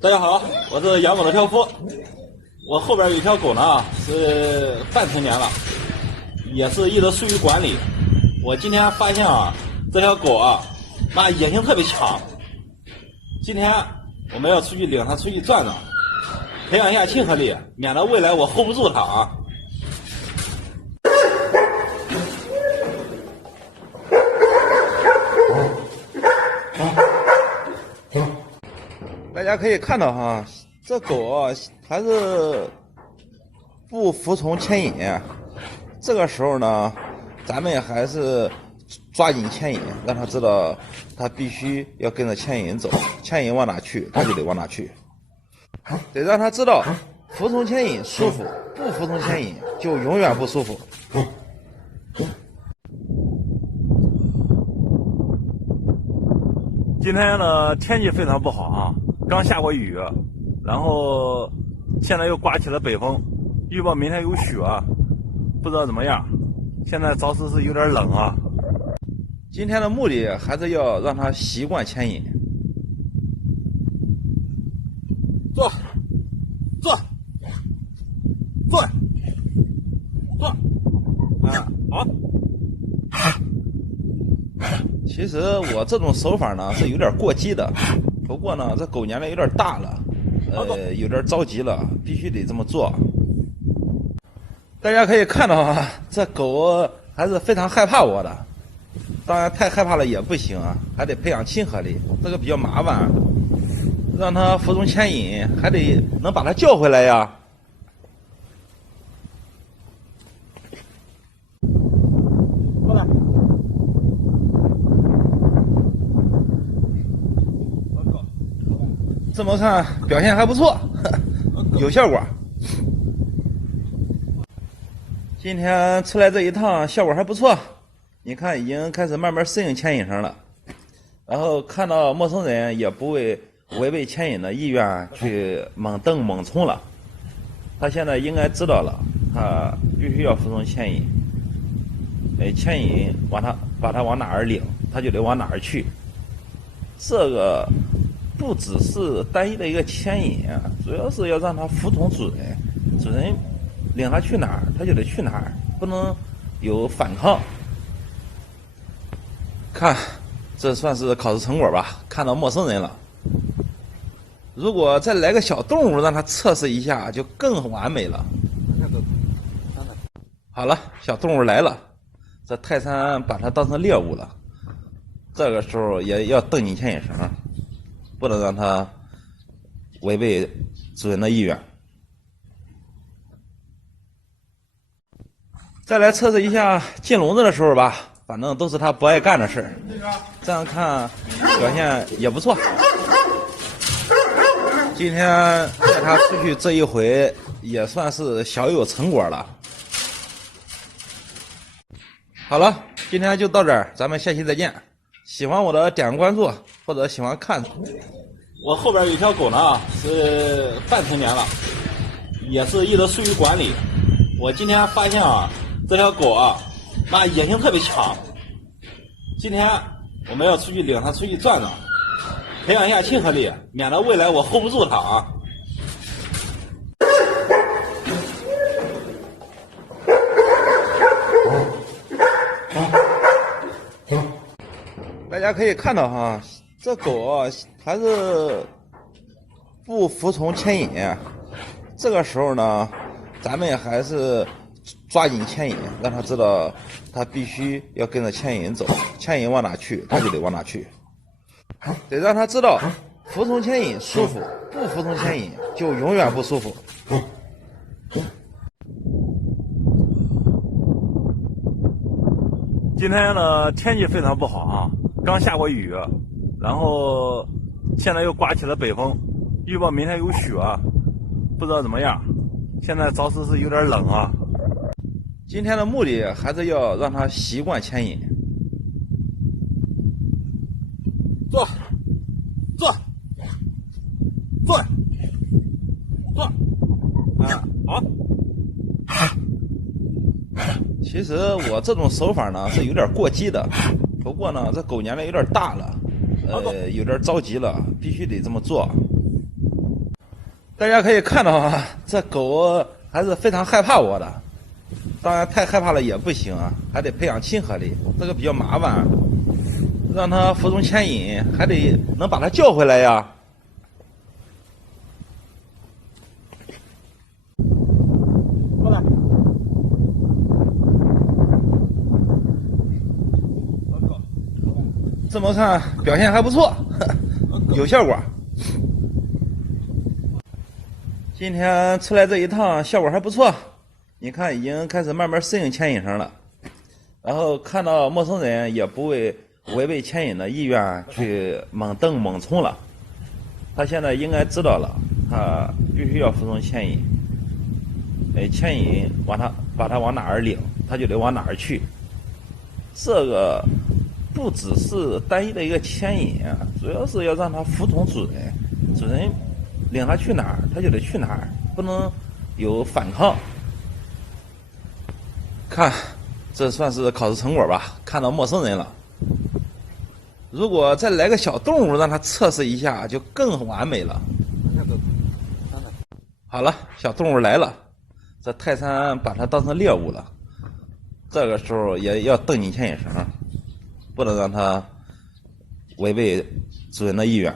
大家好，我是养狗的挑夫。我后边有一条狗呢，是半成年了，也是一直疏于管理。我今天发现啊，这条狗啊，野性特别强。今天我们要出去领它出去转转，培养一下亲和力，免得未来我 hold 不住它啊。大家可以看到哈，这狗啊还是不服从牵引。这个时候呢，咱们还是抓紧牵引，让它知道它必须要跟着牵引走，牵引往哪去，它就得往哪去。得让它知道，服从牵引舒服，不服从牵引就永远不舒服。今天呢，天气非常不好啊。刚下过雨，然后现在又刮起了北风，预报明天有雪，不知道怎么样。现在着实是有点冷啊。今天的目的还是要让它习惯牵引。坐，坐，坐，坐，好。其实我这种手法呢是有点过激的。不过呢，这狗年龄有点大了，有点着急了，必须得这么做。大家可以看到啊，这狗还是非常害怕我的。当然，太害怕了也不行啊，还得培养亲和力，这个比较麻烦。让它服从牵引，还得能把它叫回来呀。过来。这么看表现还不错，有效果。今天出来这一趟效果还不错，你看已经开始慢慢适应牵引绳了，然后看到陌生人也不会违背牵引的意愿去猛蹬猛冲了。他现在应该知道了，他必须要服从牵引。牵引把他往哪儿领，他就得往哪儿去。这个不只是单一的一个牵引，主要是要让它服从主人，主人领它去哪儿，它就得去哪儿，不能有反抗。看，这算是考试成果吧？看到陌生人了，如果再来个小动物让它测试一下，就更完美了。好了，小动物来了，这泰山把它当成猎物了，这个时候也要蹬紧牵引绳。不能让它违背主人的意愿。再来测试一下进笼子的时候吧，反正都是他不爱干的事儿。这样看表现也不错。今天带他出去这一回也算是小有成果了。好了，今天就到这儿，咱们下期再见。喜欢我的点个关注，或者喜欢看。我后边有一条狗呢，是半成年了，也是一直疏于管理。我今天发现啊，这条狗啊，野性特别强。今天我们要出去领它出去转转，培养一下亲和力，免得未来我 hold 不住它啊。大家可以看到哈，这狗啊还是不服从牵引。这个时候呢，咱们还是抓紧牵引，让它知道它必须要跟着牵引走，牵引往哪去，它就得往哪去。得让它知道，服从牵引舒服，不服从牵引就永远不舒服。今天呢，天气非常不好啊。刚下过雨，然后现在又刮起了北风，预报明天有雪，不知道怎么样。现在着实是有点冷啊。今天的目的还是要让它习惯牵引。坐，坐，坐，坐，好。其实我这种手法呢是有点过激的。不过呢，这狗年龄有点大了，有点着急了，必须得这么做。大家可以看到啊，这狗还是非常害怕我的。当然，太害怕了也不行啊，还得培养亲和力，这个比较麻烦。让它服从牵引，还得能把它叫回来呀。过来。这么看表现还不错，有效果。今天出来这一趟效果还不错，你看已经开始慢慢适应牵引绳了，然后看到陌生人也不会违背牵引的意愿去猛蹬猛冲了。他现在应该知道了，他必须要服从牵引。牵引把他往哪儿领，他就得往哪儿去。这个不只是单一的一个牵引啊，主要是要让他服从主人，主人领他去哪儿，他就得去哪儿，不能有反抗。看，这算是考试成果吧？看到陌生人了。如果再来个小动物让他测试一下，就更完美了。好了，小动物来了，这泰山把它当成猎物了。这个时候也要蹬紧牵引绳，不能让它违背主人的意愿。